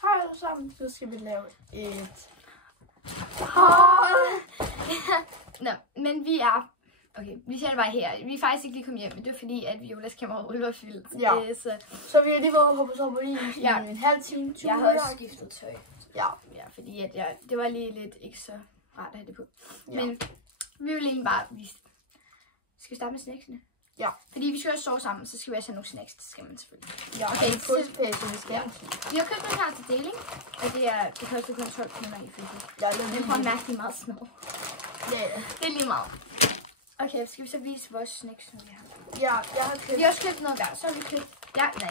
Hej alle sammen, så skal vi lave et Nå, men vi er... Okay, vi ser det bare her. Vi er faktisk ikke lige kommet hjem, men det var fordi, at Violas kamera var fyldt. Ja. Så vi har lige været ude på i en halv time. Jeg har også skiftet tøj. Ja, fordi at det var lige lidt ikke så rart at have det på. Ja. Men vi vil egentlig bare... Skal vi starte med snacksene? Ja. Fordi vi skal også sove sammen, så skal vi også have nogle snacks. Det skal man selvfølgelig. Ja, okay, og en pølsepæse, vi skal. Vi har købt den her til deling, og det koster kun 12 kroner i Føtex. Ja, den får en mærkelig meget små. Ja. Det er lige meget. Okay, skal vi så vise vores snacks, som vi har? Ja, jeg har købt... Vi har også købt noget der, så har vi købt...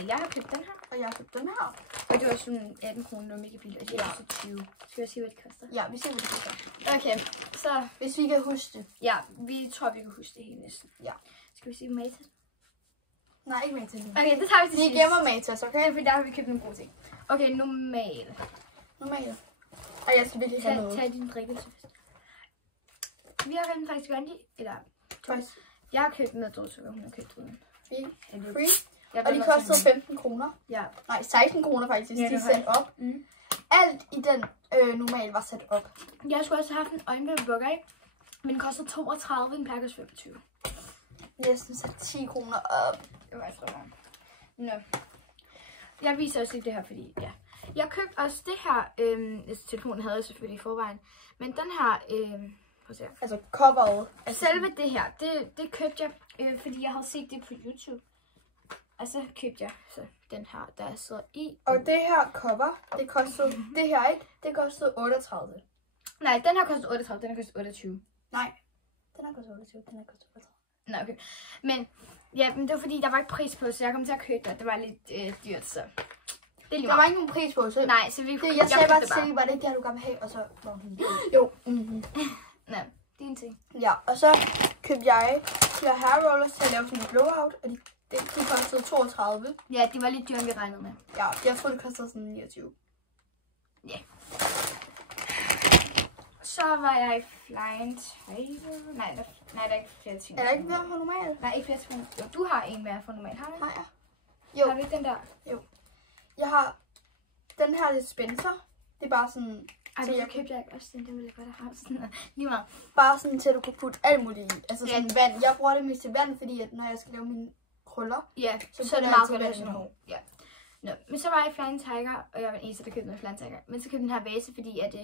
jeg har købt den her. Og jeg har købt den her. Og det var sådan 18 kroner, det var mega billigt, og det er også 20. Skal vi se, hvad det koster? Ja, vi ser, hvad det koster. Okay, så... Hvis vi kan huske det. Ja, vi tror, vi kan huske det hele næsten. Ja. Skal vi se Matas? Nej, ikke Matas. Okay, det tager vi til sidst. Vi gemmer Matas, okay? Ja, for der har vi købt nogle gode ting. Okay, normal. Og jeg skal virkelig have noget. Tag din drikkelse først. Vi har købt faktisk Gandhi, eller... Twice. Jeg har købt med drødsukker, hun har købt uden. Free. Og de kostede 15 kroner. Ja. Nej, 16 kroner faktisk, de er sat op. Alt i den normal var sat op. Jeg skulle også have haft en øjenbærburger i, men den koster 32, en pakke 25. Næsten sat 10 kroner op. Det var altså meget. Nå. Jeg viser også lidt det her, fordi ja. Jeg købte også det her, telefonen havde jeg selvfølgelig i forvejen, men den her, prøv at se. Altså coveret. Selve det her, det købte jeg, fordi jeg havde set det på YouTube. Og så købte jeg så den her, der sidder i. Og det her cover, det kostede, det her ikke, det kostede 38. Nej, den her kostede 38, den her kostede 28. Nej, den her kostede 28, den her kostede 38. Nej, okay. Men, ja, men det var fordi, der var ikke pris på, så jeg kom til at købe det. Det var lidt dyrt, så... Det er lige der var ikke nogen pris på, så... Nej, så vi... Jeg sagde bare til Silje, var det ikke det, du gerne vil have, og så var hun... Jo. Nej, det er en ting. Ja, og så købte jeg de her hair rollers til at lave sådan en blowout, og de kostede 32. Ja, de var lidt dyre, end vi regnede med. Ja, jeg tror, det kostede sådan 29. Ja. Så var jeg i Flying Tiger. Nej, der er ikke flere ting. Er der ikke mere for normal? Nej, ikke flere ting. Jo, du har en mere for normal, har du? Nej, ja. Jo. Har du ikke den der? Jo. Jeg har den her dispenser. Det er bare sådan... Ej, så jeg købte ikke også den, det ville jeg godt have haft sådan lige meget. Bare sådan til, at du kan putte alt muligt i. Altså sådan vand. Jeg bruger det mest til vand, fordi at når jeg skal lave mine krøller, ja, så er det meget godt at sådan noget. Ja. Nå, men så var jeg i Flying Tiger, og jeg var den eneste, der købte noget Flying Tiger. Men så købte den her vase, fordi at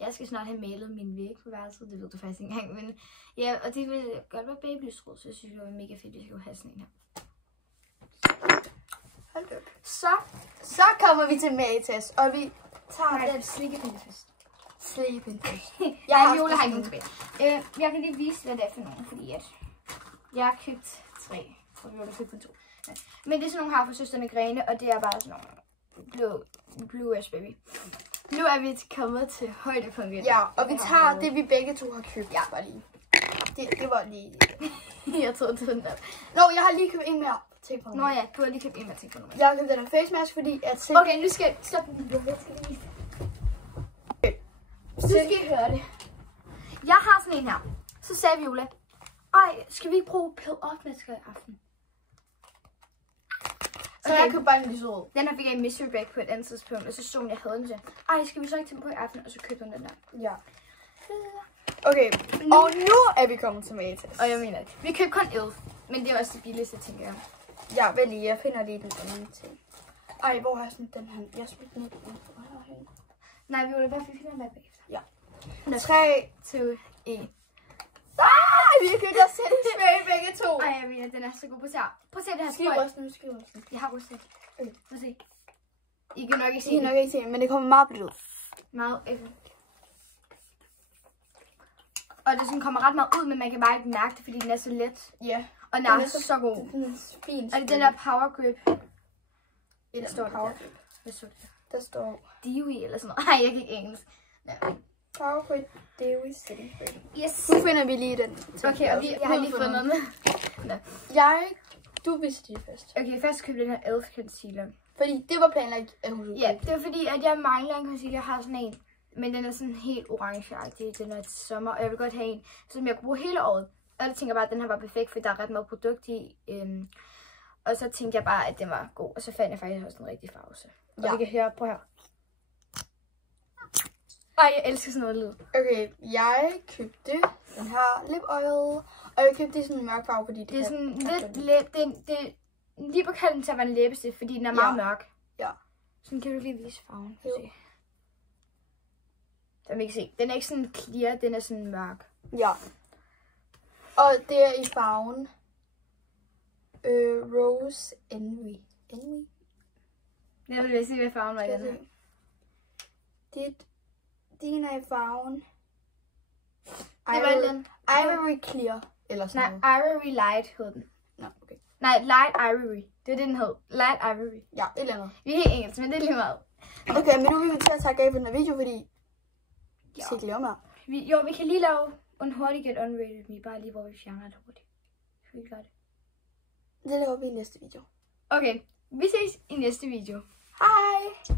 jeg skal snart have malet min væg på værelset. Det ved du faktisk ikke engang, men ja, og det ville godt være babylysrød, så jeg synes, det var mega fedt, hvis jeg kunne have sådan en her. Hold da. Så kommer vi til Matas, og vi tager den slikkepindefest. Slikkepindefest. Viola har ikke nogen tilbage. Jeg kan lige vise, hvad det er for nogen, fordi at jeg har købt 3, og Viola har købt kun 2. Ja. Men det er sådan nogle her fra Søstrene Grene, og det er bare sådan nogle blue raspberry. Nu er vi kommet til højdepunktet. Ja, og vi tager det, vi begge to har købt. Ja, bare lige. Det var lige... Jeg troede, det var den der. Nå, jeg har lige købt en mere ting for Nå ja, du har lige købt en mere ting for mig. Jeg har købt den her face mask, fordi at... Okay, nu skal stop den. Jeg skal lige vise det. Nu skal I høre det. Jeg har sådan en her. Så sagde Viola, ej, skal vi ikke bruge peel-off-masker i aften? Så jeg købte bare en lyserød. Den her fik jeg i mystery bag på et andet tidspunkt, og så så jeg havde den til. Ej, skal vi så ikke tage den på i aften, og så købte hun den der. Ja. Okay, og nu er vi kommet til Matas. Og jeg mener det. Vi købte kun Elf, men det er også det billigste, tænker jeg. Ja, vel lige. Jeg finder lige den anden ting. Ej, hvor har jeg sådan den her? Jeg smidt den ud. Nej, vi vil i hvert fald finde den bagefter. Ja. 3, 2, 1. Vi kan godt sætte en smag begge to. Ej, jeg mener, den er så god. Prøv at se det her. Skriv også nu, skriv også nu. Jeg har rystet. Prøv at se. I kan nok ikke se det. I kan nok ikke se men det kommer meget blødt ud. Meget og det sådan kommer ret meget ud, men man kan bare ikke mærke det, fordi den er så let. Ja. Og den er så god. Den er fin. Og det er den der power grip. Der står power grip. Hvad står det? Der står Dewey eller sådan noget. Nej, jeg kan ikke engelsk. Ja. Power grip. Dewey setting spray. Yes. Nu finder vi lige den. Okay, og jeg har lige fundet den. Du vidste det først. Okay, først købte den her Elf concealer. Fordi det var planlagt, at hun ja, det var fordi, at jeg mangler en concealer. Jeg har sådan en, men den er sådan helt orange-agtig. Den er til sommer, og jeg vil godt have en, som jeg kunne bruge hele året. Og jeg tænker bare, at den her var perfekt, for der er ret meget produkt i. Og så tænkte jeg bare, at den var god. Og så fandt jeg faktisk også den rigtige farve. Så. Og vi kan høre på her. Ej, jeg elsker sådan noget lyd. Okay, jeg købte den her lip oil. Og jeg købte det i sådan en mørk farve, fordi Det er sådan lidt... Det lige på kanten til at være en læbestift, fordi den er meget mørk. Ja. Sådan kan du lige vise farven. Se. Den vil ikke se. Den er ikke sådan clear, den er sådan mørk. Ja. Og det er i farven Rose Envy. Envy? Jeg vil sige, hvad farven var i den her. Din er i farven Ivory Clear. Eller sådan noget. Nej, Ivory Light hed den. Nå, okay. Nej, Light Ivory. Det er det, den hed. Light Ivory. Ja, et eller andet. Vi er helt engelsk, men det er lige meget. Okay, men nu vil vi til at takke af for den her video, fordi vi skal ikke lave mere. Vi kan lige lave en hurtig get unrated me, bare lige hvor vi fjerner det hurtigt. Skal vi gøre det? Det laver vi i næste video. Okay, vi ses i næste video. Hej!